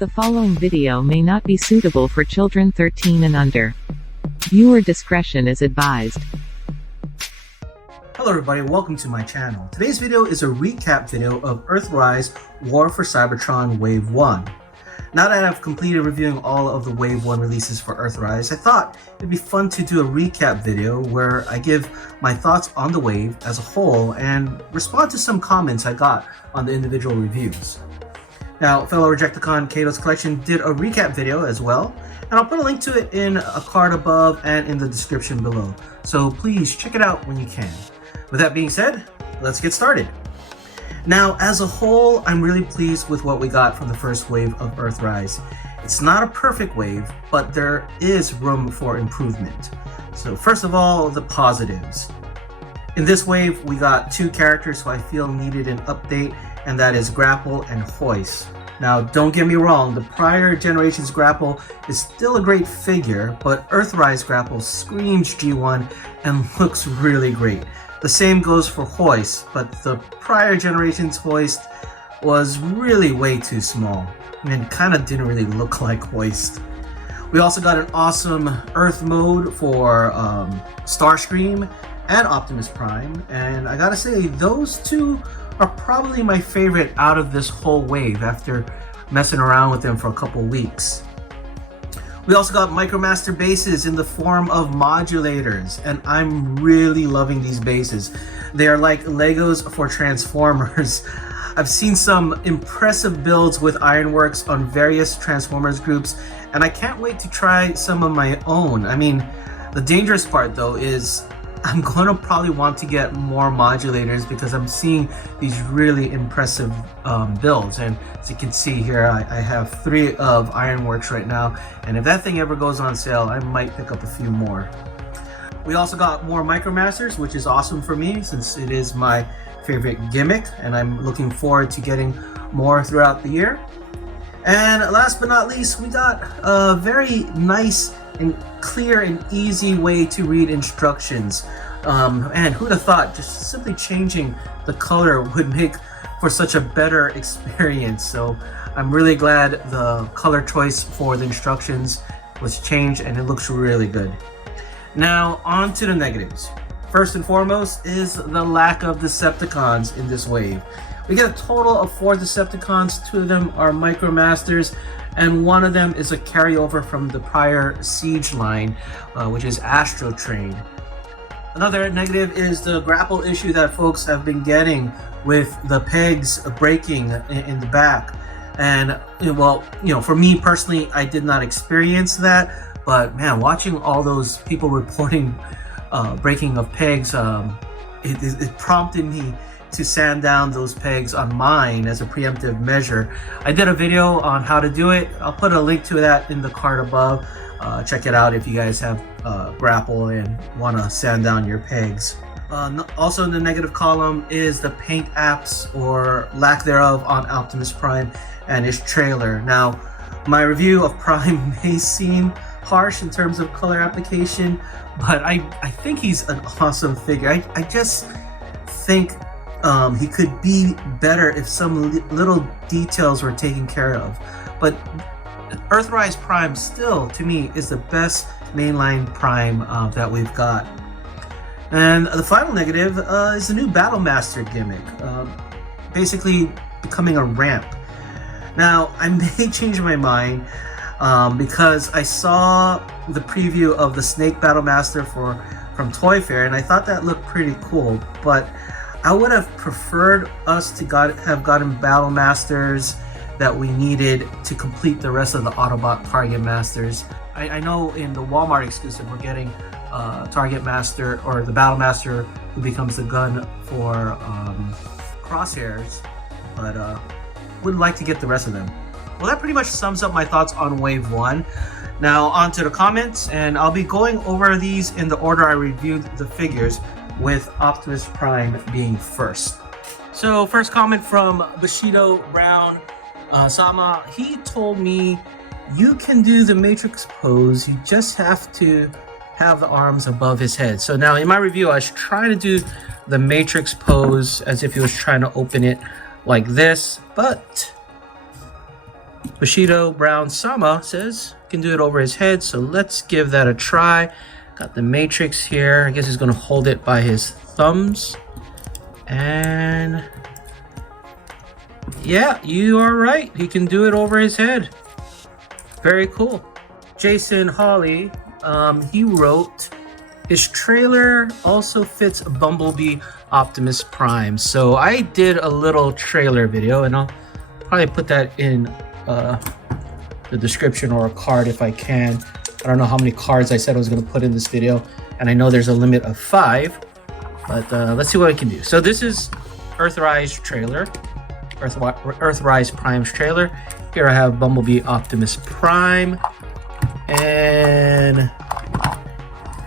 The following video may not be suitable for children 13 and under. Viewer discretion is advised. Hello everybody, welcome to my channel. Today's video is a recap video of Earthrise War for Cybertron Wave 1. Now that I've completed reviewing all of the Wave 1 releases for Earthrise, I thought it'd be fun to do a recap video where I give my thoughts on the wave as a whole and respond to some comments I got on the individual reviews. Now, fellow Rejecticon Kato's Collection did a recap video as well, and I'll put a link to it in a card above and in the description below, so please check it out when you can. With that being said, let's get started. Now, as a whole, I'm really pleased with what we got from the first wave of Earthrise. It's not a perfect wave, but there is room for improvement. So first of all, the positives. In this wave, we got two characters who I feel needed an update, and that is Grapple and Hoist. Now, don't get me wrong, the prior generation's Grapple is still a great figure, but Earthrise Grapple screams G1 and looks really great. The same goes for Hoist, but the prior generation's Hoist was really way too small and kind of didn't really look like Hoist. We also got an awesome Earth mode for Starscream and Optimus Prime, and I gotta say, those two are probably my favorite out of this whole wave after messing around with them for a couple weeks. We also got Micromaster bases in the form of modulators, and I'm really loving these bases. They are like Legos for Transformers. I've seen some impressive builds with Ironworks on various Transformers groups, and I can't wait to try some of my own. I mean, the dangerous part though is I'm going to probably want to get more modulators because I'm seeing these really impressive builds. And as you can see here, I have 3 of Ironworks right now. And if that thing ever goes on sale, I might pick up a few more. We also got more Micromasters, which is awesome for me since it is my favorite gimmick. And I'm looking forward to getting more throughout the year. And last but not least, we got a very nice and clear and easy way to read instructions. And who'd have thought just simply changing the color would make for such a better experience. So I'm really glad the color choice for the instructions was changed and it looks really good. Now on to the negatives. First and foremost is the lack of Decepticons in this wave. We get a total of 4 Decepticons, 2 of them are Micromasters, and 1 of them is a carryover from the prior Siege line, which is Astral Train. Another negative is the grapple issue that folks have been getting with the pegs breaking in the back. And, well, for me personally, I did not experience that, but man, watching all those people reporting breaking of pegs, it prompted me to sand down those pegs on mine as a preemptive measure. I did a video on how to do it. I'll put a link to that in the card above. Check it out if you guys have grapple and want to sand down your pegs. Also in the negative column is the paint apps or lack thereof on Optimus Prime and his trailer. Now, my review of Prime may seem harsh in terms of color application, but I think he's an awesome figure. I just think he could be better if some little details were taken care of. But Earthrise Prime still, to me, is the best mainline Prime that we've got. And the final negative is the new Battlemaster gimmick, basically becoming a ramp. Now, I may change my mind because I saw the preview of the Snake Battlemaster from Toy Fair, and I thought that looked pretty cool, but I would have preferred us to have gotten Battlemasters that we needed to complete the rest of the Autobot Target Masters. I know in the Walmart exclusive we're getting Target Master, or the Battlemaster who becomes the gun for Crosshairs, but would like to get the rest of them. Well, that pretty much sums up my thoughts on Wave 1. Now on to the comments, and I'll be going over these in the order I reviewed the figures, with Optimus Prime being first. So first comment from Bushido Brown Sama. He told me, you can do the Matrix pose, you just have to have the arms above his head. So now in my review, I was trying to do the Matrix pose as if he was trying to open it like this, but Bushido Brown Sama says can do it over his head, so let's give that a try. Got the matrix here. I guess he's gonna hold it by his thumbs. And yeah, you are right. He can do it over his head. Very cool. Jason Hawley, he wrote, his trailer also fits Bumblebee Optimus Prime. So I did a little trailer video, and I'll probably put that in the description or a card if I can. I don't know how many cards I said I was going to put in this video, and I know there's a limit of 5, but let's see what I can do. So this is Earthrise trailer, Earthrise Prime's trailer. Here I have Bumblebee Optimus Prime, and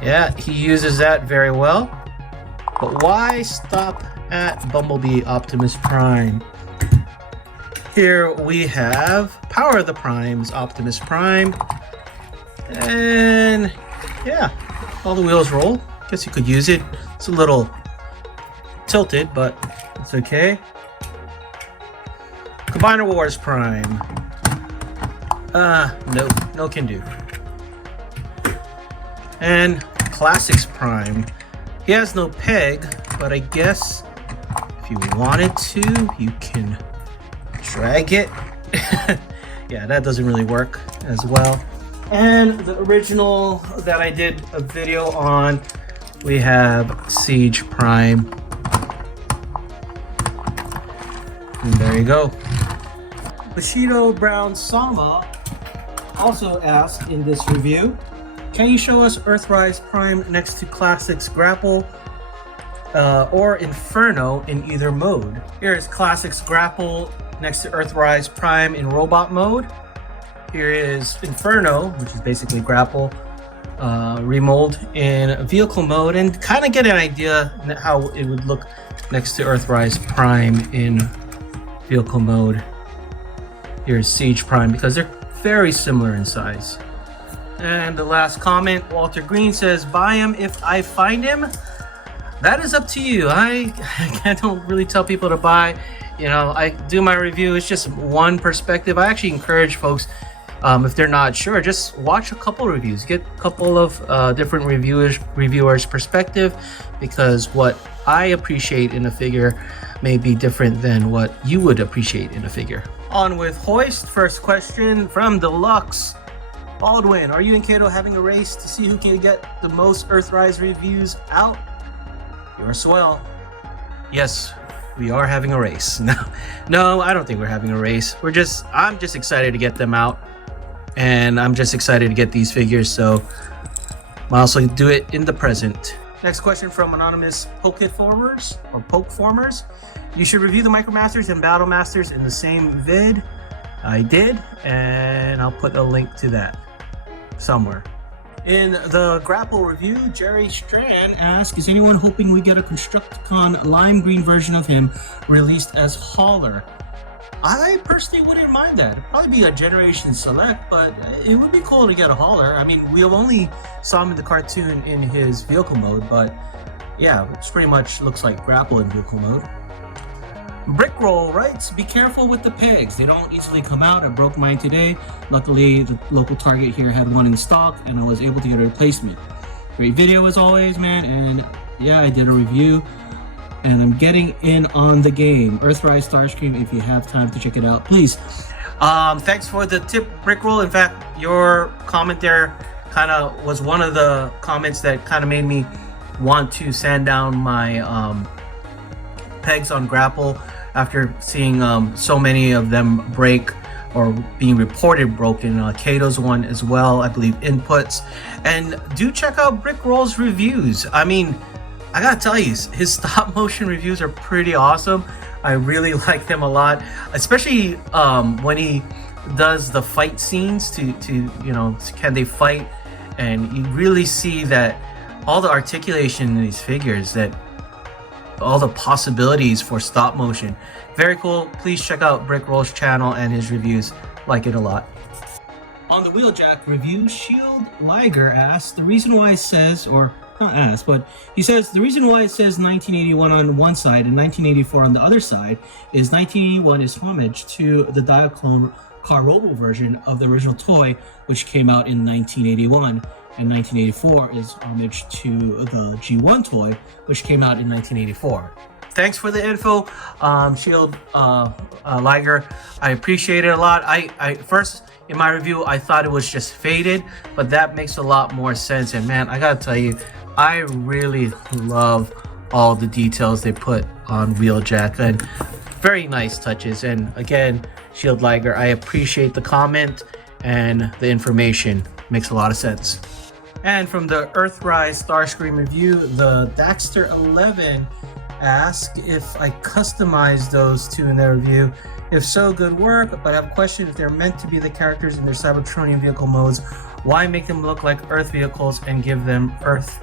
yeah, he uses that very well. But why stop at Bumblebee Optimus Prime? Here we have Power of the Primes, Optimus Prime. And yeah, all the wheels roll. Guess you could use it. It's a little tilted, but it's okay. Combiner Wars Prime. No can do. And Classics Prime. He has no peg, but I guess if you wanted to, you can drag it. Yeah, that doesn't really work as well. And the original that I did a video on, we have Siege Prime. And there you go. Bushido Brown Sama also asked in this review, can you show us Earthrise Prime next to Classics Grapple or Inferno in either mode? Here is Classics Grapple next to Earthrise Prime in robot mode. Here is Inferno, which is basically Grapple, remold in vehicle mode, and kind of get an idea how it would look next to Earthrise Prime in vehicle mode. Here's Siege Prime, because they're very similar in size. And the last comment, Walter Green says, buy him if I find him. That is up to you. I don't really tell people to buy. You know, I do my review. It's just one perspective. I actually encourage folks, if they're not sure, just watch a couple reviews. Get a couple of different reviewers' perspective, because what I appreciate in a figure may be different than what you would appreciate in a figure. On with Hoist. First question from Deluxe. Baldwin, are you and Kato having a race to see who can get the most Earthrise reviews out? You're swell. Yes, we are having a race. No, I don't think we're having a race. I'm just excited to get them out, and I'm just excited to get these figures, so I'll also do it in the present. Next question from Anonymous Pokeformers or Pokeformers. You should review the Micromasters and Battle Masters in the same vid. I did, and I'll put a link to that somewhere. In the Grapple review, Jerry Strand asked, is anyone hoping we get a Constructicon lime green version of him released as Hauler? I personally wouldn't mind that. It'd probably be a Generation Select, but it would be cool to get a Hauler. I mean, we only saw him in the cartoon in his vehicle mode, but yeah, it pretty much looks like Grapple in vehicle mode. Brickroll writes, be careful with the pegs. They don't easily come out. I broke mine today. Luckily, the local Target here had one in stock, and I was able to get a replacement. Great video as always, man. And yeah, I did a review, and I'm getting in on the game. Earthrise Starscream, if you have time to check it out, please. Thanks for the tip, Brickroll. In fact, your comment there kind of was one of the comments that kind of made me want to sand down my pegs on Grapple after seeing so many of them break or being reported broken. Kato's one as well, I believe, inputs. And do check out Brickroll's reviews. I mean, I gotta tell you, his stop motion reviews are pretty awesome. I really like them a lot, especially when he does the fight scenes to you know, can they fight, and you really see that all the articulation in these figures, that all the possibilities for stop motion. Very cool. Please check out Brickroll's channel and his reviews. Like it a lot. On the Wheeljack review, Shield Liger asks, the reason why it says, or not asked, but he says the reason why it says 1981 on one side and 1984 on the other side is 1981 is homage to the Diaclone car robo version of the original toy, which came out in 1981, and 1984 is homage to the G1 toy, which came out in 1984. Thanks for the info, Shield Liger. I appreciate it a lot. I first in my review I thought it was just faded, but that makes a lot more sense. And man, I gotta tell you, I really love all the details they put on Wheeljack, and very nice touches. And again, Shield Liger, I appreciate the comment and the information. Makes a lot of sense. And from the Earthrise Starscream review, the Daxter 11 asked if I customized those two in their review. If so, good work, but I have a question. If they're meant to be the characters in their Cybertronian vehicle modes, why make them look like Earth vehicles and give them Earth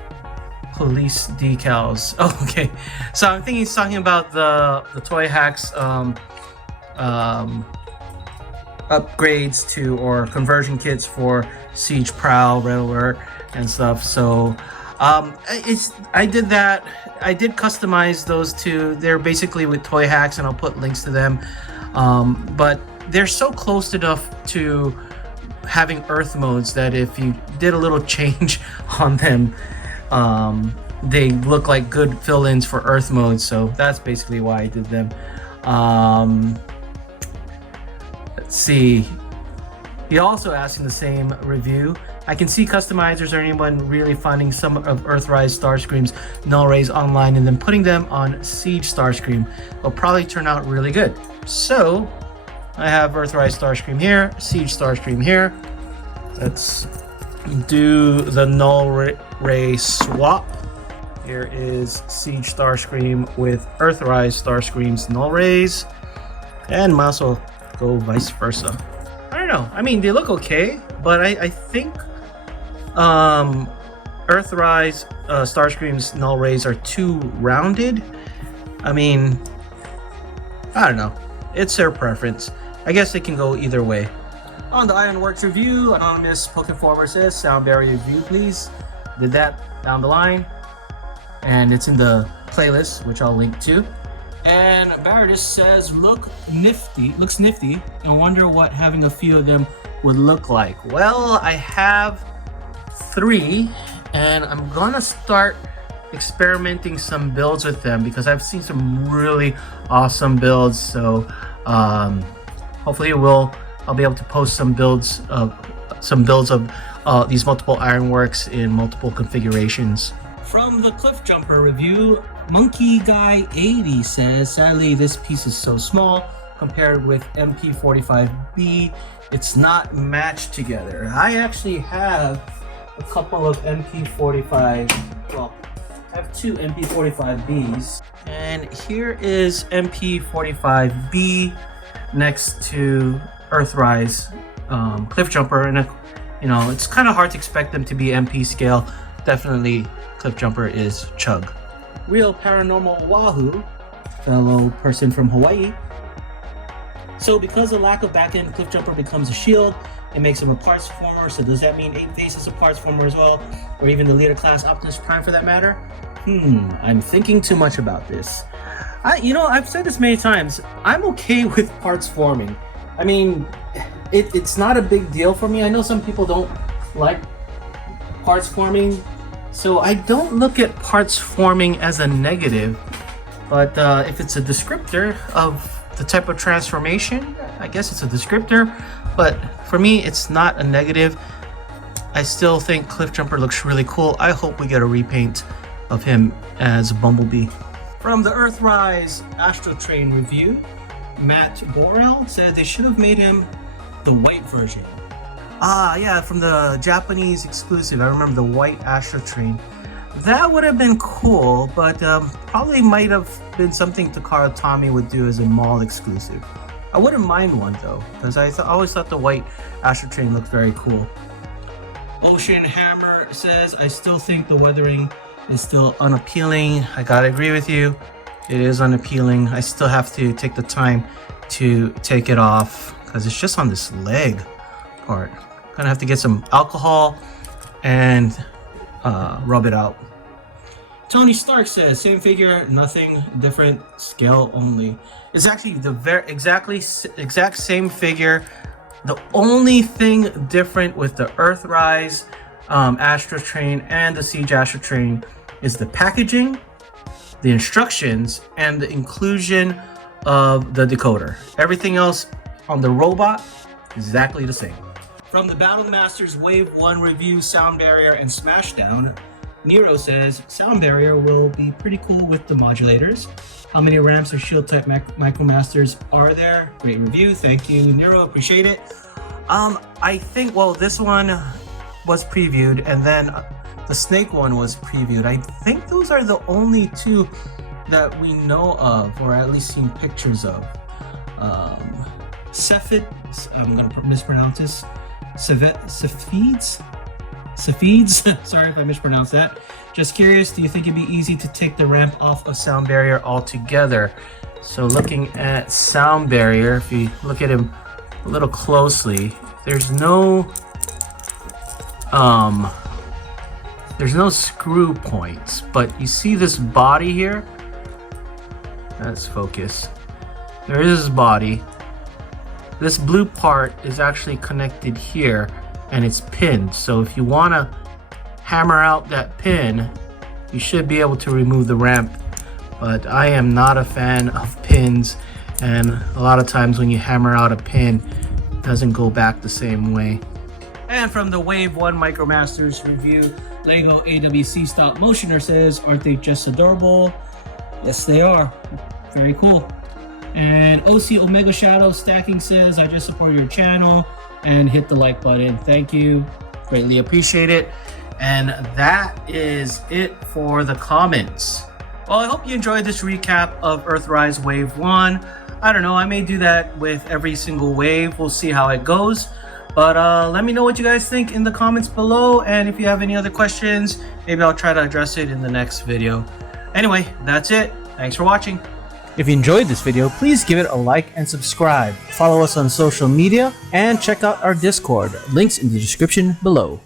police decals? Oh, okay. So I'm thinking he's talking about the Toy Hacks upgrades to, or conversion kits for Siege Prowl, Red Alert, and stuff. So I did that. I did customize those two. They're basically with Toy Hacks, and I'll put links to them. But they're so close enough to having Earth modes that if you did a little change on them, they look like good fill-ins for Earth modes. So that's basically why I did them. Let's see. He also asked in the same review, I can see customizers or anyone really finding some of Earthrise Starscream's null rays online and then putting them on Siege Starscream. Will probably turn out really good. So I have Earthrise Starscream here, Siege Starscream here. Let's do the null ray swap. Here is Siege Starscream with Earthrise Starscream's null rays, and might as well go vice versa. I don't know. I mean, they look okay, but I think Earthrise Starscream's null rays are too rounded. I mean, I don't know. It's their preference. I guess they can go either way. On the Ironworks review, Anonymous Pokeformer says, sound barrier review, please. Did that down the line. And it's in the playlist, which I'll link to. And Baradis says, looks nifty, and wonder what having a few of them would look like. Well, I have 3, and I'm gonna start experimenting some builds with them because I've seen some really awesome builds. So hopefully I'll be able to post some builds of these multiple Ironworks in multiple configurations. From the Cliffjumper review, Monkey Guy 80 says, sadly this piece is so small compared with MP45B, it's not matched together. I actually have a couple of MP45, well, I have 2 MP45Bs, and here is MP45B next to Earthrise Cliffjumper, and you know, it's kind of hard to expect them to be MP scale. Definitely Cliffjumper is chug. Real Paranormal Wahoo, fellow person from Hawaii. So because of lack of backend, Cliffjumper becomes a shield. It makes him a parts former. So does that mean 8 Face is a parts former as well? Or even the leader class Optimus Prime for that matter? I'm thinking too much about this. I've said this many times. I'm okay with parts forming. I mean, it's not a big deal for me. I know some people don't like parts forming, so I don't look at parts forming as a negative. But if it's a descriptor of the type of transformation, I guess it's a descriptor. But for me, it's not a negative. I still think Cliffjumper looks really cool. I hope we get a repaint of him as Bumblebee. From the Earthrise Astral Train review, Matt Borel said they should have made him the white version. Yeah, from the Japanese exclusive. I remember the white Astral Train. That would have been cool, but probably might have been something Takara Tommy would do as a mall exclusive. I wouldn't mind one though, because I always thought the white Astral Train looked very cool. Ocean Hammer says, I still think the weathering is still unappealing. I gotta agree with you. It is unappealing. I still have to take the time to take it off because it's just on this leg part. Gonna have to get some alcohol and rub it out. Tony Stark says, same figure, nothing different, scale only. It's actually the exact same figure The only thing different with the Earthrise Astral Train and the Siege Astral Train is the packaging, the instructions, and the inclusion of the decoder. Everything else on the robot is exactly the same. From the Battle Masters Wave 1 review, Sound Barrier and Smashdown, Nero says, sound barrier will be pretty cool with the modulators. How many ramps or shield type Micromasters are there? Great review, thank you Nero, appreciate it. I think, well, this one was previewed, and then the snake one was previewed. I think those are the only two that we know of, or at least seen pictures of. Cephid, I'm gonna mispronounce this. Cephids? Sorry if I mispronounced that. Just curious, do you think it'd be easy to take the ramp off of sound barrier altogether? So looking at sound barrier, if you look at him a little closely, there's no screw points, but you see this body here? Let's focus. There is this body. This blue part is actually connected here, and it's pinned. So if you want to hammer out that pin, you should be able to remove the ramp. But I am not a fan of pins, and a lot of times when you hammer out a pin, it doesn't go back the same way. And from the Wave 1 Micromasters review, Lego AWC Stop Motioner says, aren't they just adorable? Yes, they are. Very cool. And OC Omega Shadow Stacking says, I just support your channel and hit the like button. Thank you. Greatly appreciate it. And that is it for the comments. Well, I hope you enjoyed this recap of Earthrise Wave 1. I don't know, I may do that with every single wave. We'll see how it goes. But let me know what you guys think in the comments below. And if you have any other questions, maybe I'll try to address it in the next video. Anyway, that's it. Thanks for watching. If you enjoyed this video, please give it a like and subscribe. Follow us on social media and check out our Discord. Links in the description below.